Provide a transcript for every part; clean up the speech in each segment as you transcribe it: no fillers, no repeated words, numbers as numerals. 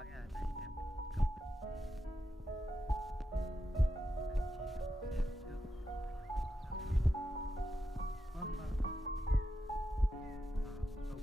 bác nha, nãy em cậu anh chị đạp xe trước vâng vâng công công mới hiểu cần cầu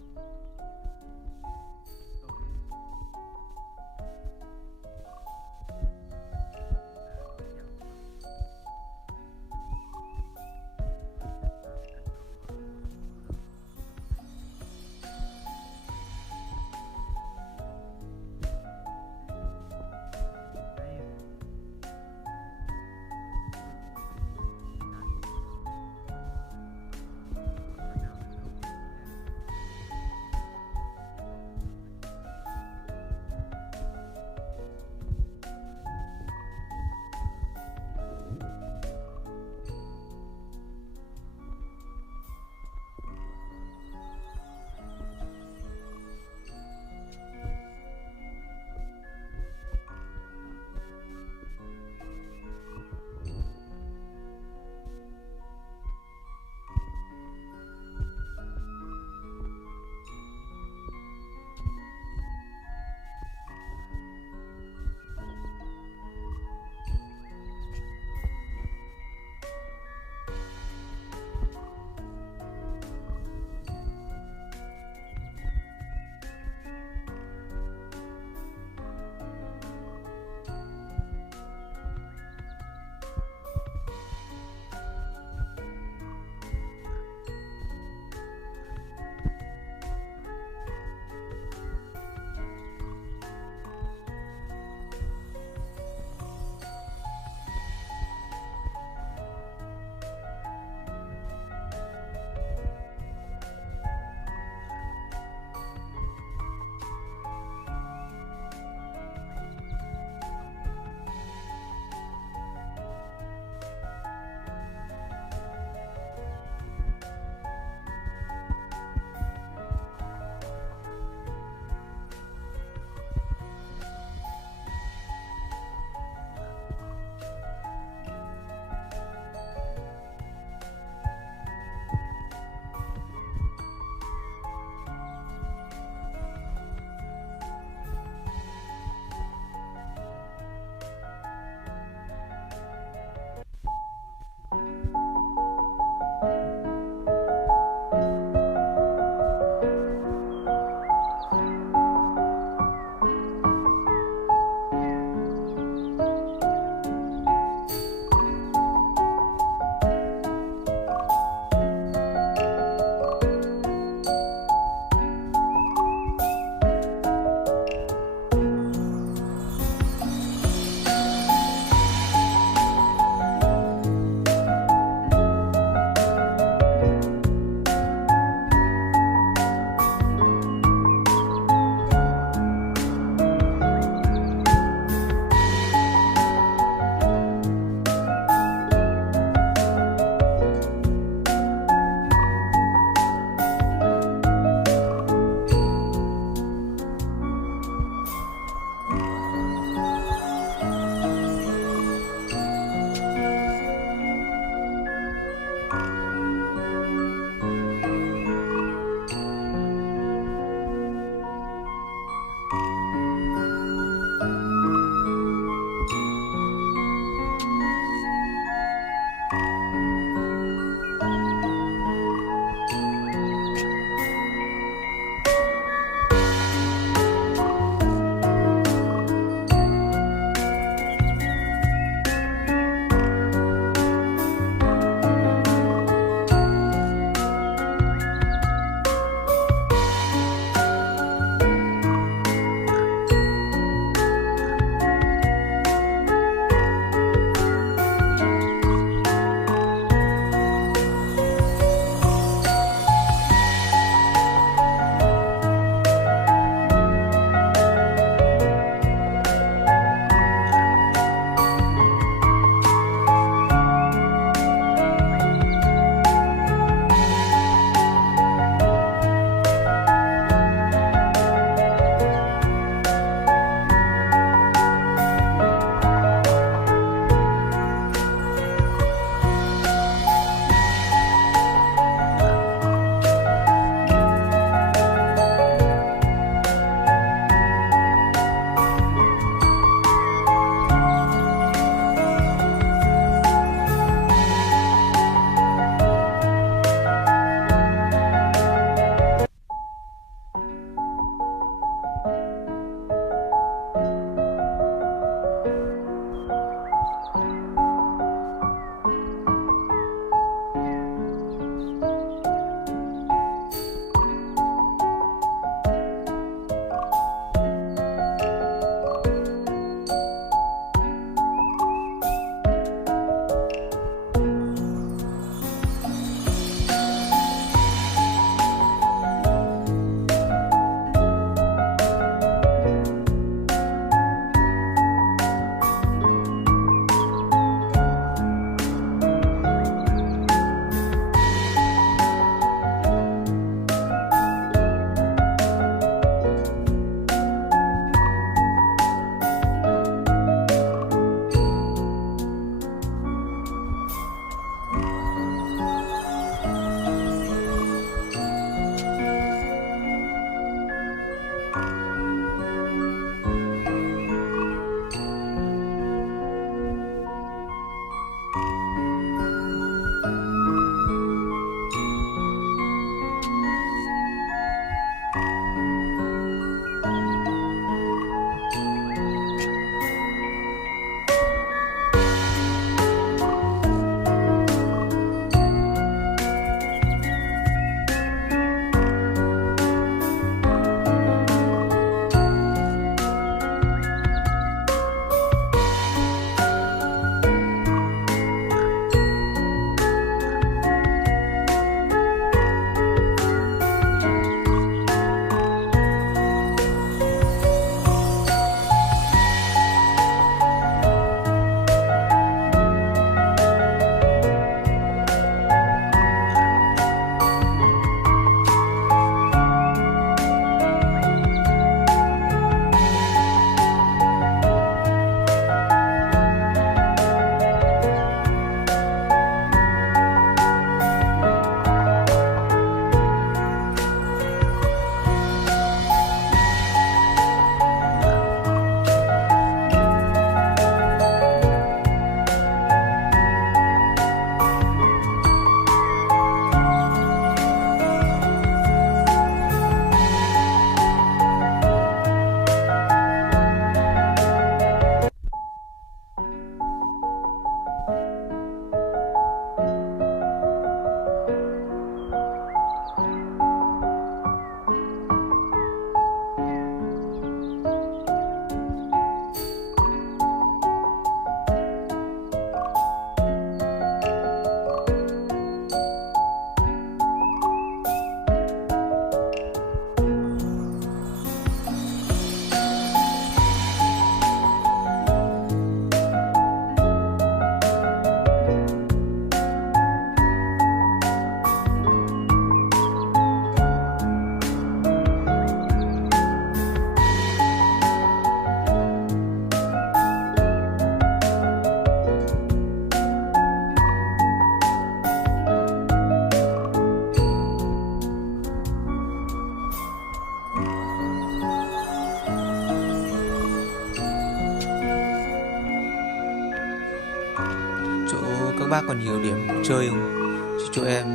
Chỗ bác còn nhiều điểm chơi không? Chứ chỗ em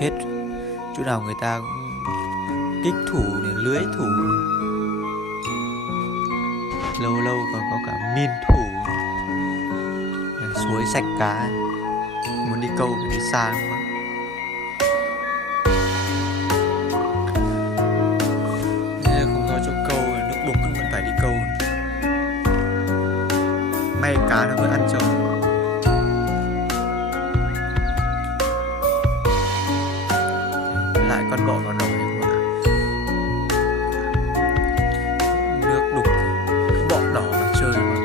hết, chỗ nào người ta cũng kích thủ để lưới thủ, lâu lâu còn có cả min thủ, suối sạch cá. Muốn đi câu phải đi xa không ạ? Không có chỗ câu, nước đục cũng vẫn phải đi câu. May cá nó vẫn ăn trâu. Lại con bọ vào nồi không ạ? Nước đục cái bọ đỏ mà chơi mà.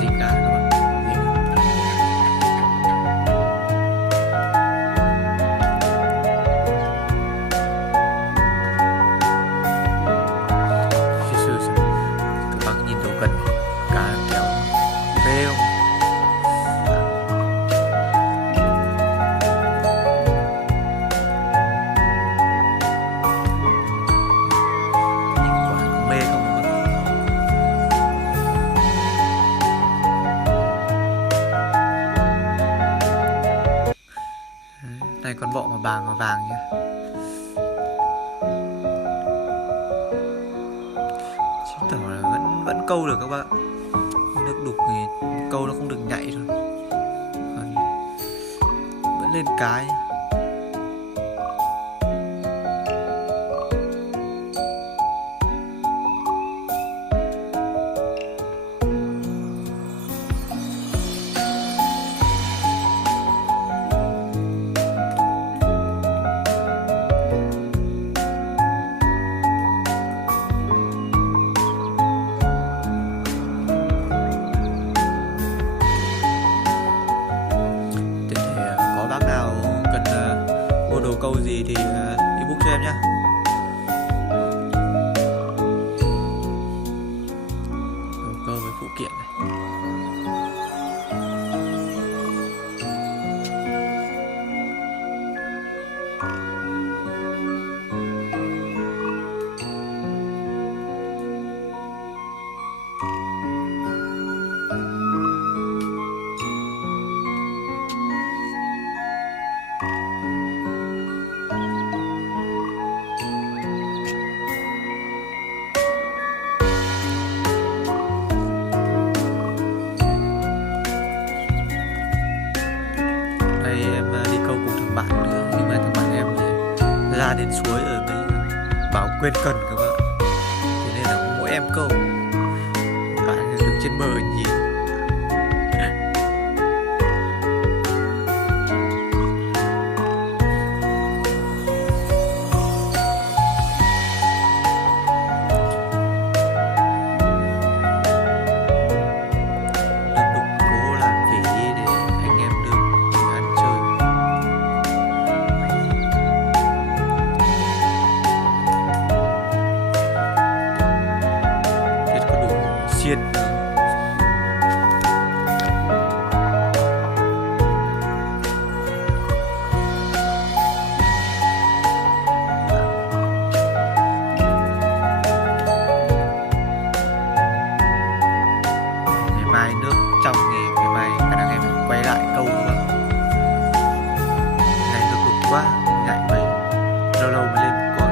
Gì cả các bạn. Các bạn nhìn đồ cần cá kéo phê không? Nhìn quả có mê không các bạn? Này con bọ mà vàng nhá. Chứng tỏ là vẫn câu được các bạn ạ. Nước đục thì câu nó không được nhạy thôi, còn vẫn lên cái. Có bác nào cần mua đồ câu gì thì inbox cho em nhé. Đồ câu với phụ kiện này. Đây em đi câu cùng thằng bạn nữa, nhưng mà thằng bạn em ra đến suối rồi mới bảo quên cần các bạn. Thế nên là mỗi em câu, bạn đứng trên bờ nhìn. Nước đục cố làm phỉ để anh em được ăn chơi. Biết có đủ xiên nữa. Ngày mai nước trong thì ngày mai khả năng em phải quay lại câu các bạn. Ngày nước đục quá, nhạy bầy, lâu lâu mới lên con.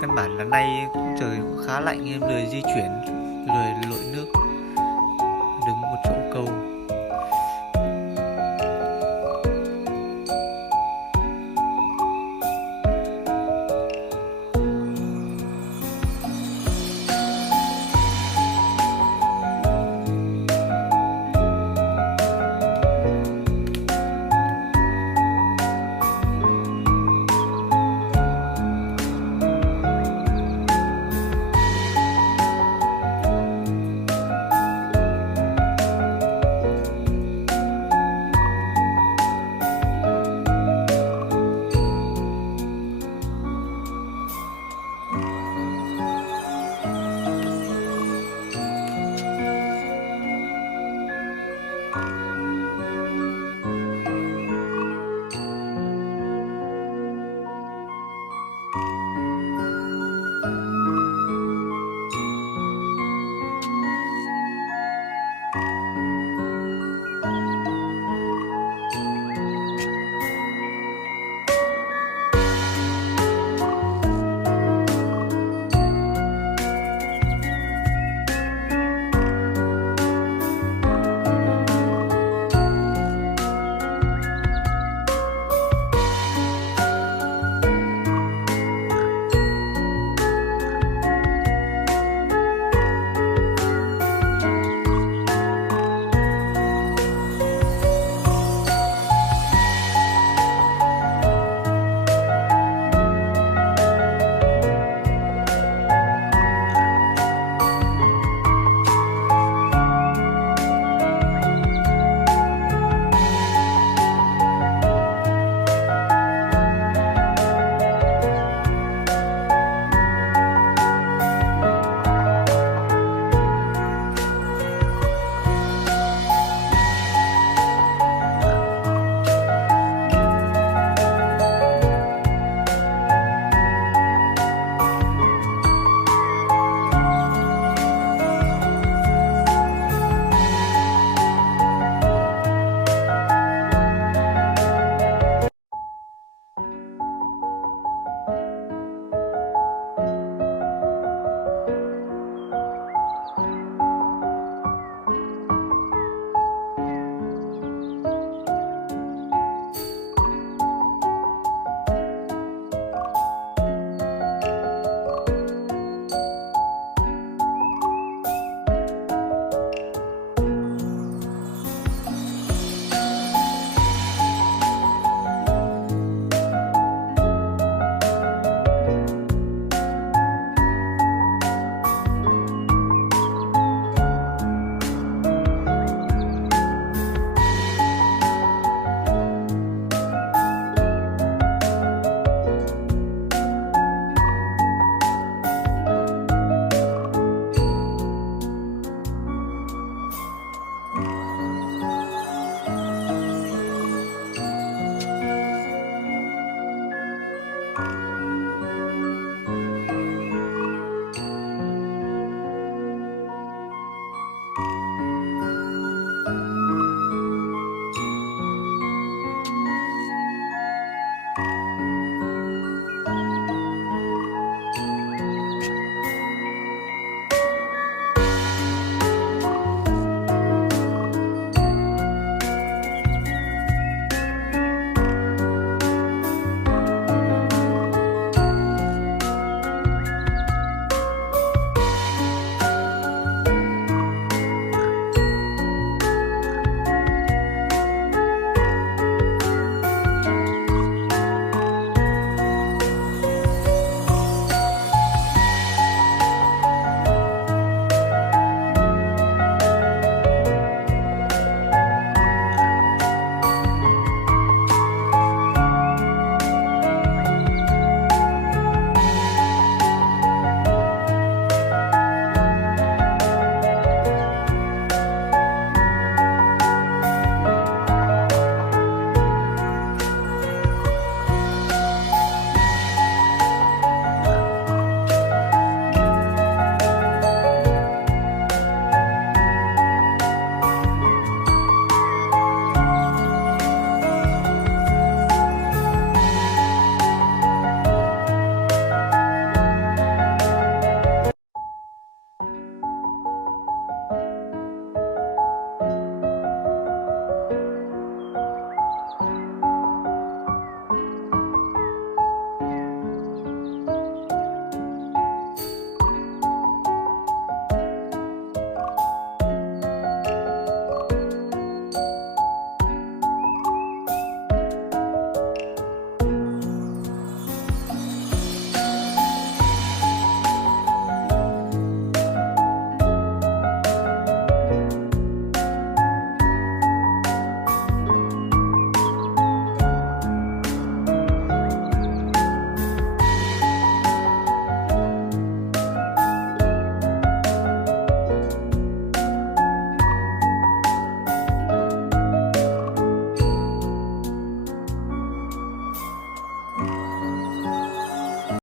Căn bản là nay cũng trời cũng khá lạnh, em lười di chuyển, lười lội nước.